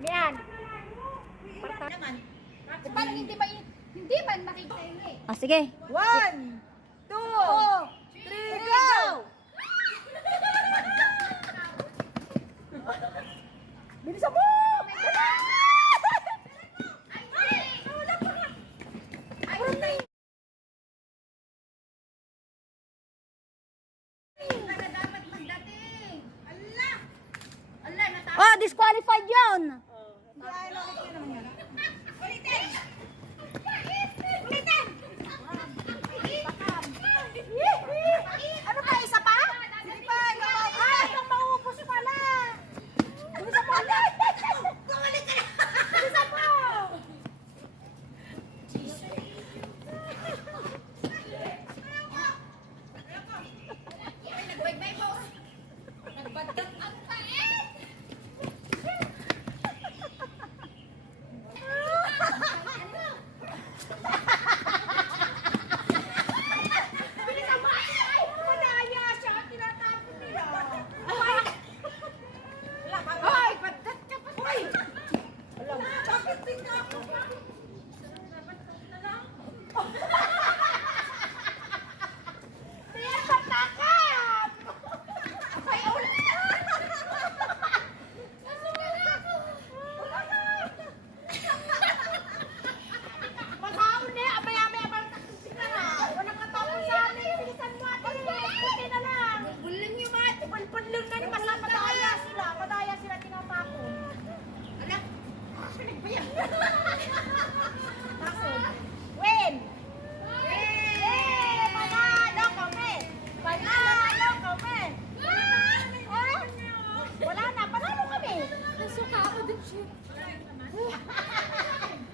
Yan. Naman. Parang hindi ba nakikita eh. Ah, sige. 1, 2, 3, go! Bilisan mo! Oh, disqualified yun. Ano pa, isa pa? Sige pa, itong maubos pala. Bilisan mo ulit. Bilisan mo.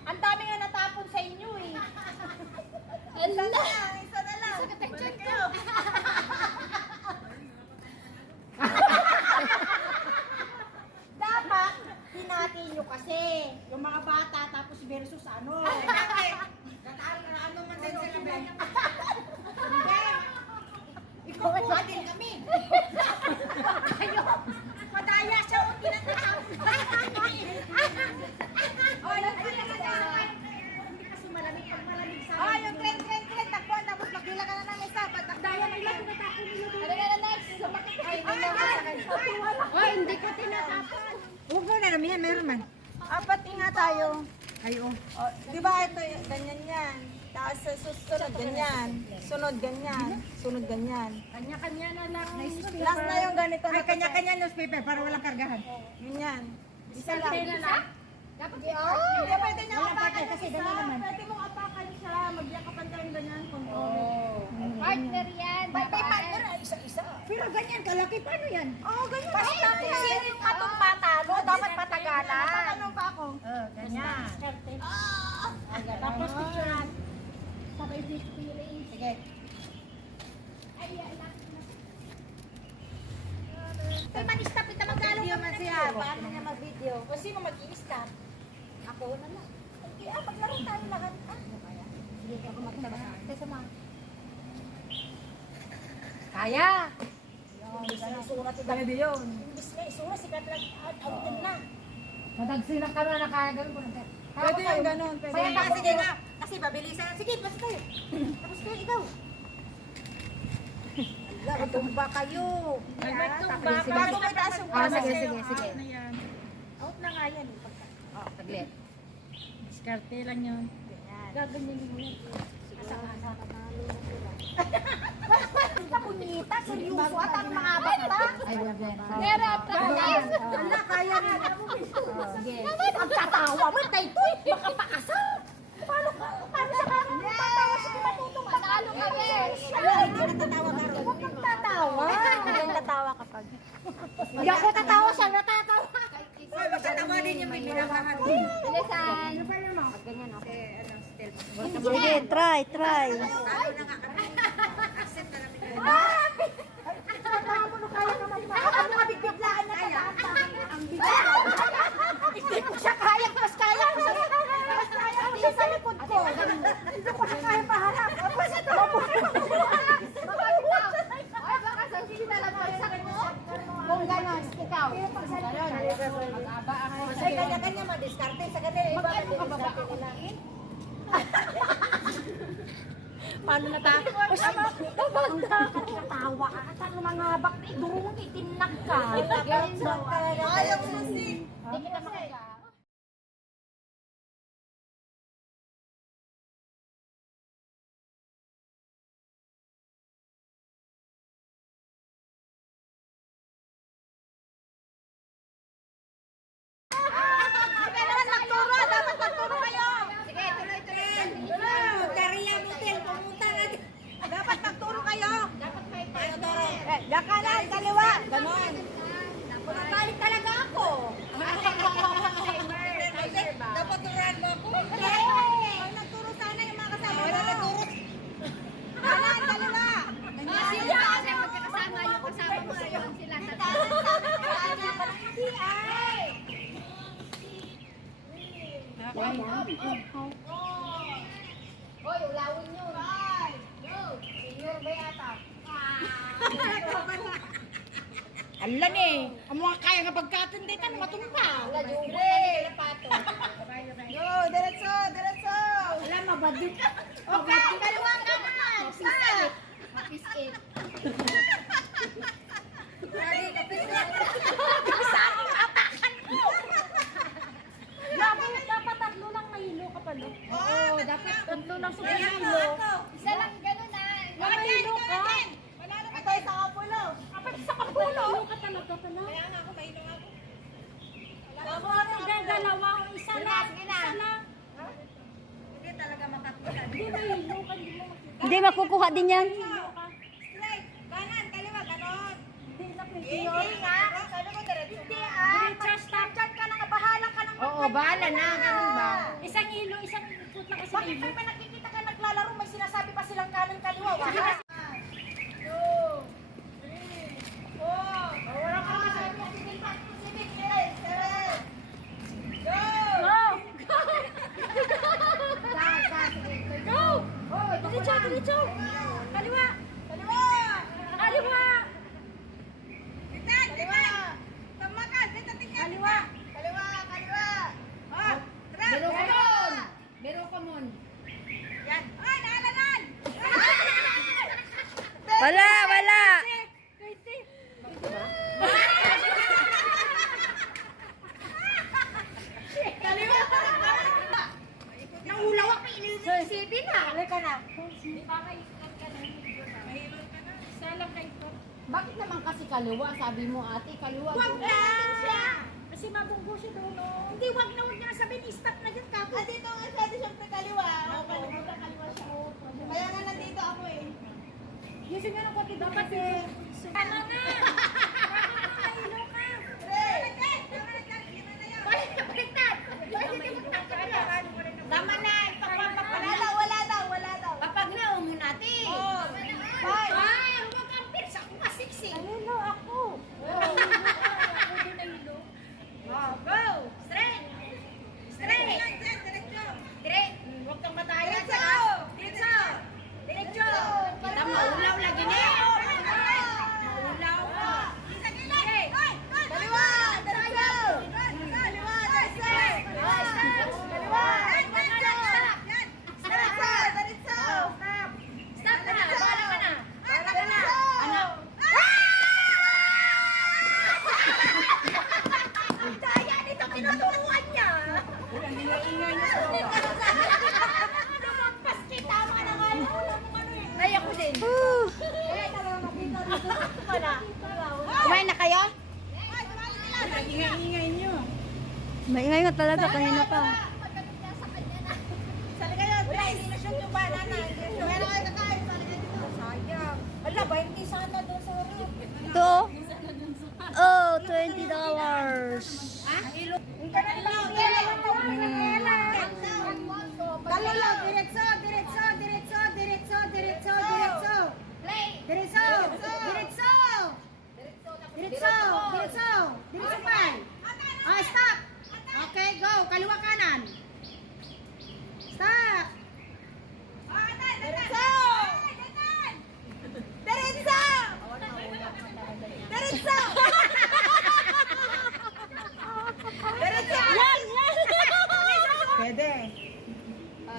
Ang dami nga natapon sa inyo eh. Isa na lang. Dapat, hinati nyo kasi. Yung mga bata tapos versus ano. Ano man din sila, Ben? Hindi. Ikaw po din kami. Kayo. Madaya siya o tinatapon. Hindi kasi malamig. Pag malamig sa amin. Yung trend. Takbuhan. Tapos magdila ka na ng isa. Daya na ilang tinatapon nila. Ano na next? Ay, hindi ko tinatapon. Huwag mo na naman yan, meron man. Apat nga tayo. Ayo. Oh, di ba ito, ganyan yan. Tapos sa susunod, ganyan. Sunod, ganyan. Sunod, ganyan. Kanya-kanya na lang. Last na yung ganito. Ay, kanya-kanya newspaper para walang kargahan. Ganyan. Isa lang. Kaya lang. Dapat Hindi, pwede niya Wala apakan pa, kasi isa. ganyan naman. Pwede mong apakan siya. Magyakapan kayong ganyan. Partner yan. May partner, isa-isa. Pero ganyan kalaki, paano yan? Oo, ganyan. Basta sino yung matong patalo, dapat patagalan. Ano pa ako? Ganyan. Tapos picturean. Sabay picturing. Sige. Ay, Ay, man-stop ito magdalo Video kami man ng siya. video. Paano niya mag-video? O sino mag-i-stop? Ako na lang. Okay, maglaro tayo lahat. Sige, ako magtaba. Kasama. Kaya. Surat ito. Talaga yun. Imbis na isurat, sikat lang. Out na. Madagsilang kami na kaya gano'n po na. Pwede yung ganun. Sige nga, sige nga. Kasi babilisan. Sige, basta tayo. Tapos kayo, ikaw. May tumba kayo. May tumba Bago ka. may taas yung Ah, pala sige, sa'yo. sige, sige. Out na yan. Out na nga yan. Oh, taglit. Diskarte lang yun. Gaganyan mo yan. Asa-asa. Ka punyita, seryoso at ang mga bata. Ay, wala yan. Nera, practice. Wala, kaya na. Sige. Ang tatawa mo, Taytoy. Baka paasal. Paano siya kami magtatawa sa matutong patalo ka, yes. Ay, hindi natatawa ka rin. Huwag kang tatawa. Hindi natawa kapag. Hindi ako tatawa, siya natatawa. Ay, magtatawa din yung may pinakahan. Bilisan. Ganyan, okay. Sige, try. Ang mga biglaan na katahan. Ang biglaan. Hindi ko siya kaya. Mas kaya ko siya. Mas kaya ko siya sa likod ko. Hindi ko siya kaya paharap. Tapos ito. Baka sa sinalagay sa kanya. Kung ganon, ikaw. Mag-aba ako. Ay, ganyan kanya-kanya madiskarte. Sa kanila, iba na diskarte nila. Paano na tayo? Tawa ka. Saan mga bak? Durong itinag ka. Ayaw mo si. Hindi kita makaka. Dapat magturo kayo. Sige, tuloy. Kariya Motel, pumunta natin. Dapat magturo kayo. Dapat kayo magturo. Dakanan, kaliwa. Ganon. Pagkalit talaga ako. Dapat turuan mo ako. Nagturo sana yung mga kasama mo. Kanan, kaliwa. Sila kasi magkakasama yung kasama mo. Ayun sila. Hindi ay. Hoy, ulawin nyo. Senior ba yata? Alam eh. Ang mga kaya nga pagkatindi ka na matumpa. Wala, jubre. Lapato. Go, diretso, diretso. Alam, mabadyo. Okay, kaliwang kanan. Stop. Kapis-it. Dapat tatlo lang mahilo ka pala. Oo, dapat tatlo lang sa mahilo. Isa lang ganun ah. Mahilo ka. Manalo ka tayo sa kapulo. Kapag sa kapulo. Mahilo ka talaga pala. Kaya nga ako, mahilo nga ako. Ako dalawa o isa lang. Isa lang. Hindi talaga makakita. Hindi mahilo ka. Hindi mo makita. Hindi makukuha din yan. Mahilo ka. Straight, kanan, kaliwa, ganon. Hindi na pwede Hindi yun. nga. Sabi ko diretso. Hindi ah. Stop dyan ka na nga, bahala ka ng Oo, bahala na. Ganun ba? Isang hilo, isang ikot lang kasi Bakit hilo. pag may nakikita ka naglalaro, may sinasabi pa silang kanan, kaliwa. Sige na. 2, 3, 4. Wala ka naman sabi mo. Sige, 5, 6, 7. Go! Go! Go! Diretso, diretso. Kaliwa. Kaliwa! Kaliwa. Tingnan, tingnan. Tama ka, dito tingnan. Kaliwa. Kaliwa, kaliwa. Oh, tara. Biro ka mon. Biro ka mon. Yan. Ay, naalalan. Wala, wala. Kaliwa, kaliwa. Naulawak pa inisipin na. Halika na. Isa lang kayo to. Bakit naman kasi kaliwa? Sabi mo ate, kaliwa. Wag na. Kasi mabunggo siya doon. Oh. Hindi, wag na sabihin. Stop na dyan, kapo. Dito nga siya, di siyempre kaliwa. Kalimutan, kaliwa siya. Kaya nga nandito ako eh. Yung sige ng konti dapat eh. Ano na? Mahilo ka. Tama na, wala daw. Kapag naumo natin. Oh, bye. Ay, huwag kang pirsa. Ako nga siksi. Nahilo ako. Ako nahilo. Oh, go. Straight. Straight. Straight. Huwag kang mataya. Diretso. Diretso. Kita maulaw lagi na. Maulaw ka. Kaliwa. Diretso. Kaliwa. Diretso. Kaliwa. Diretso. Diretso. Stop na. Bahala ka na. Bahala ka na. Ano? Ang daya nito, tinuturuan niya. Ang ingay niya sa lumampas kita, mga nangalan ko lang kung ano eh. Ay, ako din. Kumain na kayo? Ay, kumain sila. Ingay niyo. Maingay nga talaga kanina pa. Sali kayo, try. Hindi na shoot yung banana. Kaya na kayo kakain. Sali kayo dito. Sayang. Ala, 20 sana doon sa roof. Ito. Oh, $20. Yung kanan lang. Kalala, diretso, diretso, diretso, diretso, diretso, diretso. Diretso, diretso. Diretso, diretso. Diretso pa. Oh, stop. Okay, go. Kaliwa kanan. Stop. Diretso. Diretso. Diretso.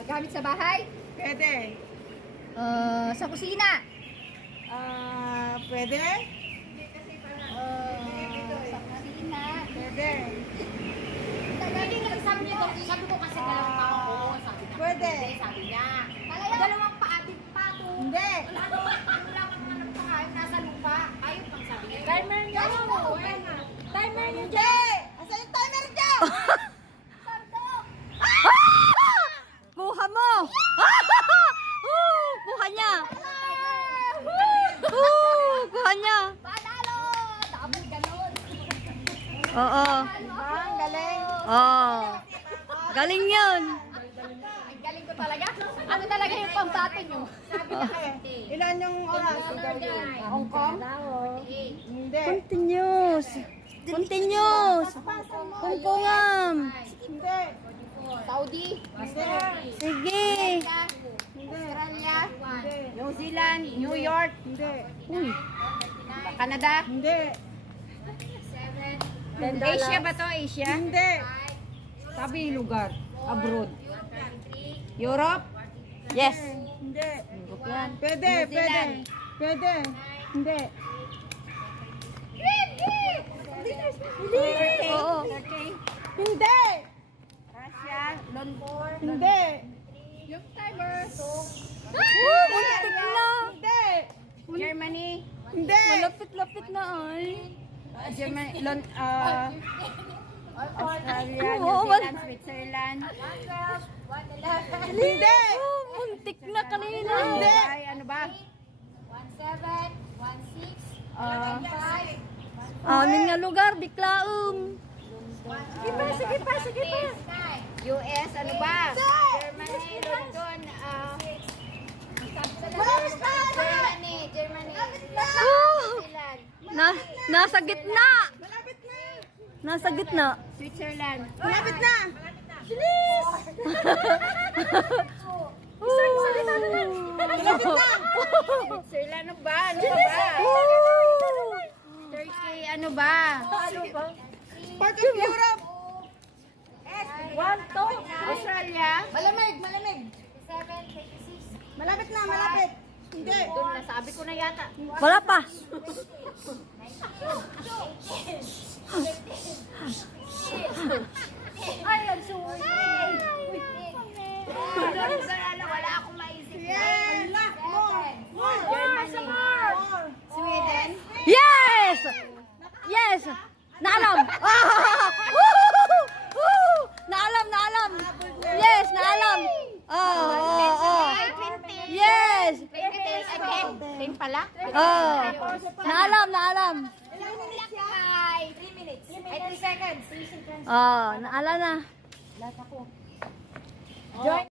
Gamit sa bahay? Pwede. Sa kusina? Pwede. Sa kusina. Pwede. Sabi ko kasi dalawang pa ako. Sabi niya. Pwede. Sabi niya. Dalawang paating pato. Hindi. Wala naman nagpakain. Nasa lupa. Ayun pang sabi niya. Timer niya. Timer niya. Hindi. Asan yung timer niya? Kuha mo! Kuha niya! Kuha niya! Panalo! Dami ganun. Oo. Ang galing. Oo. Galing yun. Ang galing ko talaga. Ano talaga yung pambato nyo? Sabi na Ilan yung oras? Hong Kong? Hindi. Continuous. Continuous. Kumpungam. Hindi. Saudi? Sige. Australia? Hindi. New Zealand? New York? Hindi. Uy. Canada? Hindi. Asia ba to? Asia? Hindi. Sabi yung lugar. Abroad. Europe? Yes. Hindi. Yan. Pwede. New Pwede. Zealand. Pwede. Hindi. Oo. Turkey? Hindi. Russia? London? Hindi. Yung timer. Muntik na. Hindi. Germany? Hindi. Malapit-lapit na ay. Germany? Australia? Oo, New wal- Zealand? Switzerland? Hindi. Oh, muntik na kanina. Hindi. Ay, ano ba? 17, 16, Amin nga lugar, biklaum. Sige pa, sige pa, sige pa. US, ano ba? Germany, London, Germany. Oh, Finland, nasa gitna. Malapit na. Nasa gitna. Switzerland. Malapit na. Switzerland, ano ba? Ano ba? Turkey, ano ba? Part of Europe. Australia. Malamig. Malamig. Malapit na. Malapit. Hindi. Doon na, sabi ko na yata. Wala pa. Ay, ang sorry. Wala akong maisip. Yes. More. More. Germany. Sweden. Yes! Yes! Naalam! Naalam! Yes, naalam! Oh. Yes! Ten pala? Oh. Naalam! Ilang minutes yan? 3 minutes. Ay, 3 seconds. Oh, naalam na. Join.